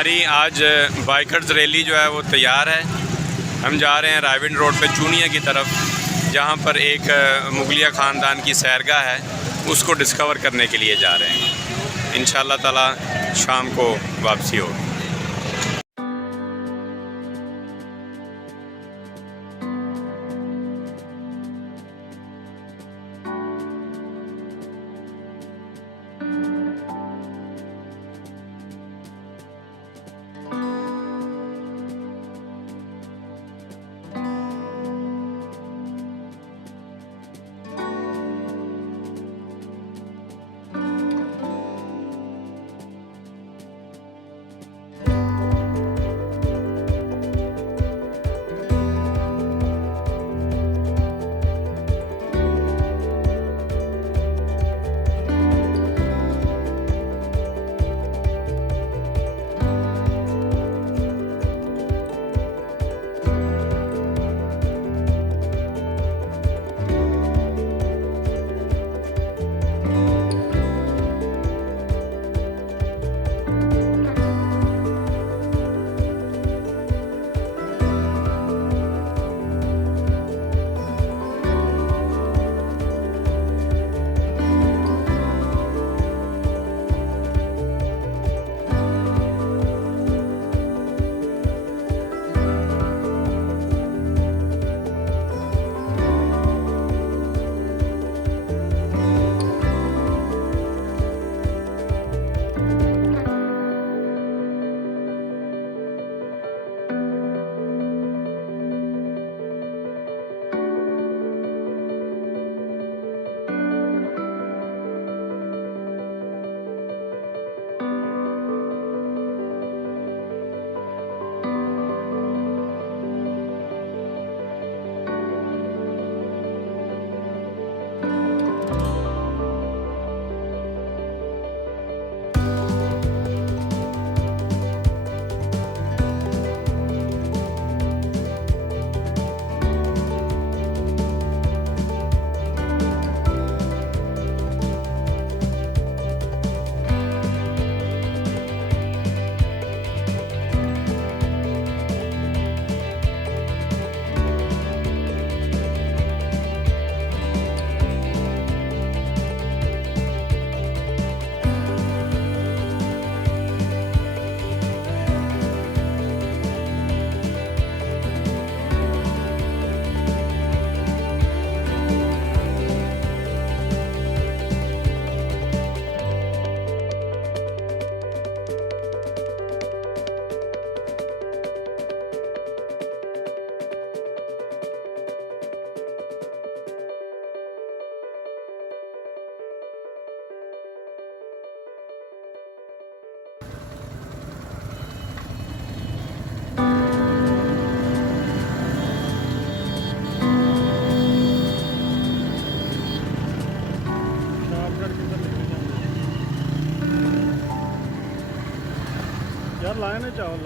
हमारी आज bikers rally जो है वो तैयार है। हम जा रहे हैं रायविंड रोड पे चूनिया की तरफ, जहाँ पर एक मुगलिया ख़ानदान की सैरगाह है, उसको डिस्कवर करने के लिए जा रहे हैं। इंशाअल्लाह ताला शाम को वापसी होगी। यार लाइन चाहो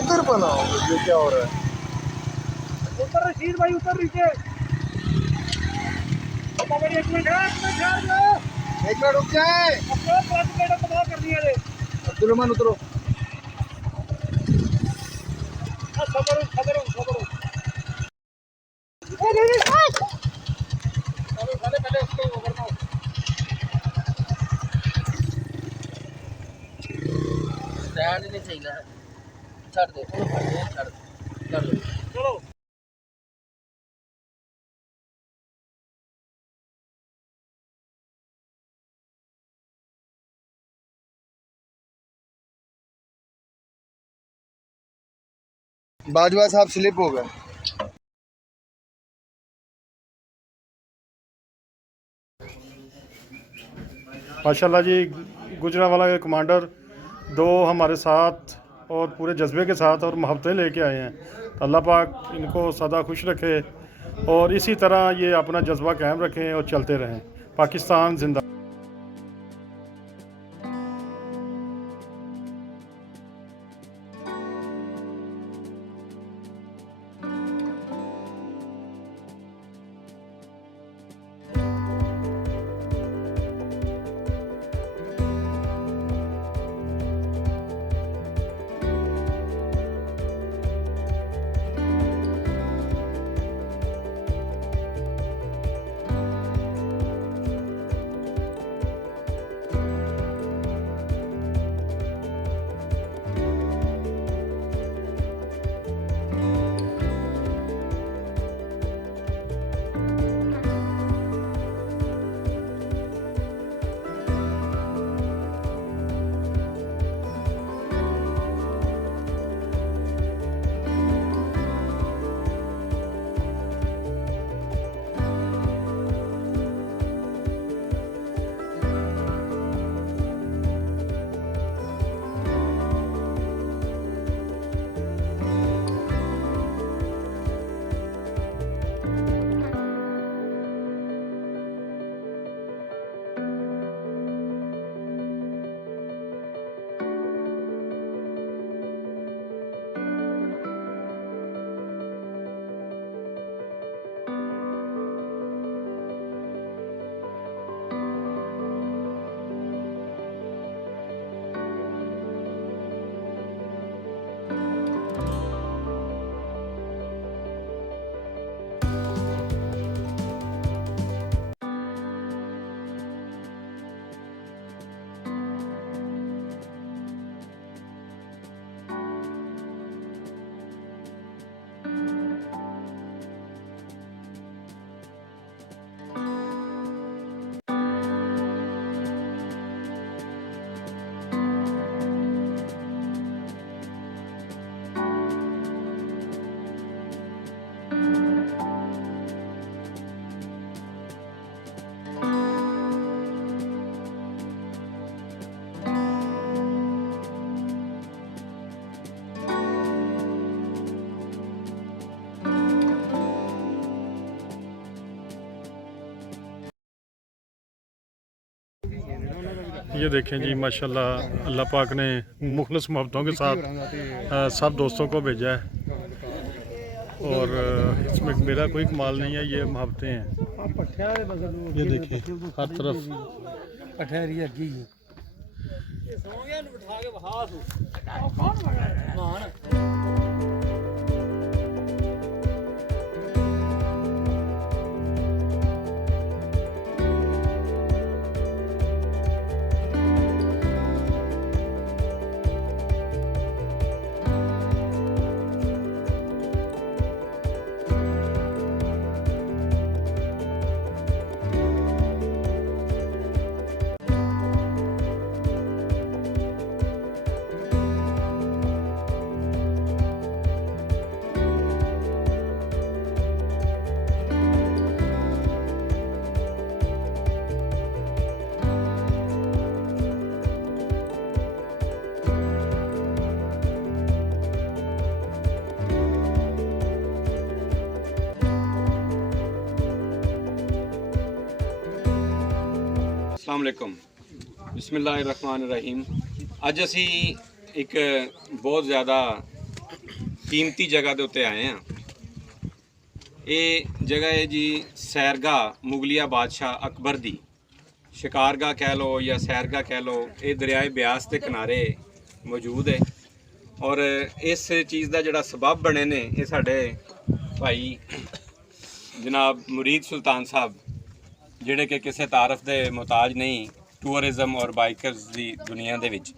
उधर बनाओ, ये क्या हो रहा है? ऊपर रशीद भाई, ऊपर नीचे। एक मिनट रुक जाए। कर दिया अब्दुल रहमान उतरो। स्टैंड नहीं चाहिए, छड़ दे, छड़ दे। चलो। बाजवा साहब स्लिप हो गए। माशाल्लाह जी, गुजरांवाला के कमांडर दो हमारे साथ और पूरे जज्बे के साथ और मोहब्बतें लेके आए हैं। अल्लाह पाक इनको सदा खुश रखे और इसी तरह ये अपना जज्बा कायम रखें और चलते रहें। पाकिस्तान जिंदा। ये देखें जी, माशाल्लाह अल्लाह पाक ने मुखलिस मोहब्बतों के साथ सब दोस्तों को भेजा है और इसमें मेरा कोई कमाल नहीं है, ये मोहब्बतें हैं। ये देखिए हर तरफ अस्सलाम वालेकुम, बिस्मिल्लाहिर्रहमानिर्रहीम। ਅੱਜ ਅਸੀਂ ਇੱਕ ਬਹੁਤ ਜ਼ਿਆਦਾ ਕੀਮਤੀ ਜਗ੍ਹਾ ਦੇ ਉੱਤੇ ਆਏ ਹਾਂ। ਇਹ ਜਗ੍ਹਾ ਹੈ ਜੀ ਸੈਰਗਾਹ ਮੁਗਲਿਆ ਬਾਦਸ਼ਾਹ ਅਕਬਰ ਦੀ। ਸ਼ਿਕਾਰਗਾਹ ਕਹਿ ਲਓ ਜਾਂ ਸੈਰਗਾਹ ਕਹਿ ਲਓ, ਇਹ ਦਰਿਆਏ ਬਿਆਸ ਦੇ ਕਿਨਾਰੇ ਮੌਜੂਦ ਹੈ। ਔਰ ਇਸ ਚੀਜ਼ ਦਾ ਜਿਹੜਾ ਸਬਬ ਬਣੇ ਨੇ, ਇਹ ਸਾਡੇ ਭਾਈ ਜਨਾਬ ਮੁਰੀਦ ਸੁਲਤਾਨ ਸਾਹਿਬ, ਜਿਹੜੇ ਕਿ ਕਿਸੇ ਤਾਰਫ ਦੇ ਮੁਹਤਾਜ ਨਹੀਂ ਟੂਰਿਜ਼ਮ ਔਰ ਬਾਈਕਰਸ ਦੀ ਦੁਨੀਆ ਦੇ ਵਿੱਚ,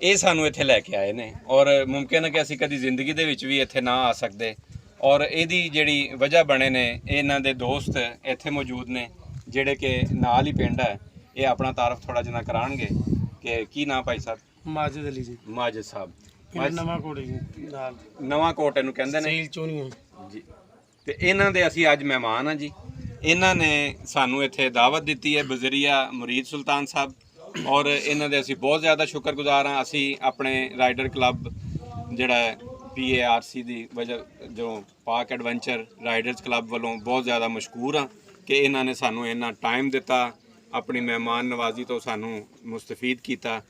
ਇਹ ਸਾਨੂੰ ਇੱਥੇ ਲੈ ਕੇ ਆਏ ਨੇ। ਔਰ ਮੁਮਕਿਨ ਹੈ ਕਿ ਅਸੀਂ ਕਦੀ ਜ਼ਿੰਦਗੀ ਦੇ ਵਿੱਚ ਵੀ ਇੱਥੇ ਨਾ ਆ ਸਕਦੇ। ਔਰ ਇਹਦੀ ਜਿਹੜੀ ਵਜ੍ਹਾ ਬਣੇ ਨੇ, ਇਹਨਾਂ ਦੇ ਦੋਸਤ ਇੱਥੇ ਮੌਜੂਦ ਨੇ ਜਿਹੜੇ ਕਿ ਨਾਲ ਹੀ ਪਿੰਡ ਹੈ। ਇਹ ਆਪਣਾ ਤਾਰਫ ਥੋੜਾ ਜਿਹਾ ਕਰਾਣਗੇ ਕਿ ਕੀ ਨਾਮ ਭਾਈ ਸਾਹਿਬ? माजिद अली जी। माजिद साहब, ਨਵਾਂ ਕੋੜੀ ਨਾਲ ਨਵਾਂ ਕੋਟ ਇਹਨੂੰ ਕਹਿੰਦੇ ਨੇ ਸੀਲ ਚੋਣੀਆਂ ਜੀ। ਤੇ ਇਹਨਾਂ ਦੇ ਅਸੀਂ ਅੱਜ ਮਹਿਮਾਨ ਆ ਜੀ। ਇਹਨਾਂ ਨੇ ਸਾਨੂੰ ਇੱਥੇ ਦਾਵਤ ਦਿੱਤੀ ਹੈ ਬਜ਼ਰੀਆ ਮੁਰੀਦ ਸੁਲਤਾਨ ਸਾਹਿਬ, ਔਰ ਇਹਨਾਂ ਦੇ ਅਸੀਂ ਬਹੁਤ ਜ਼ਿਆਦਾ ਸ਼ੁਕਰਗੁਜ਼ਾਰ ਹਾਂ। ਅਸੀਂ ਆਪਣੇ ਰਾਈਡਰ ਕਲੱਬ ਜਿਹੜਾ PARC ਦੀ ਵਜ੍ਹਾ ਜੋ ਪਾਕ ਐਡਵੈਂਚਰ ਰਾਈਡਰਸ ਕਲੱਬ ਵੱਲੋਂ ਬਹੁਤ ਜ਼ਿਆਦਾ ਮਸ਼ਕੂਰ ਹਾਂ ਕਿ ਇਹਨਾਂ ਨੇ ਸਾਨੂੰ ਇੰਨਾ ਟਾਈਮ ਦਿੱਤਾ, ਆਪਣੀ ਮਹਿਮਾਨ ਨਵਾਜ਼ੀ ਤੋਂ ਸਾਨੂੰ ਮੁਸਤਫੀਦ ਕੀਤਾ।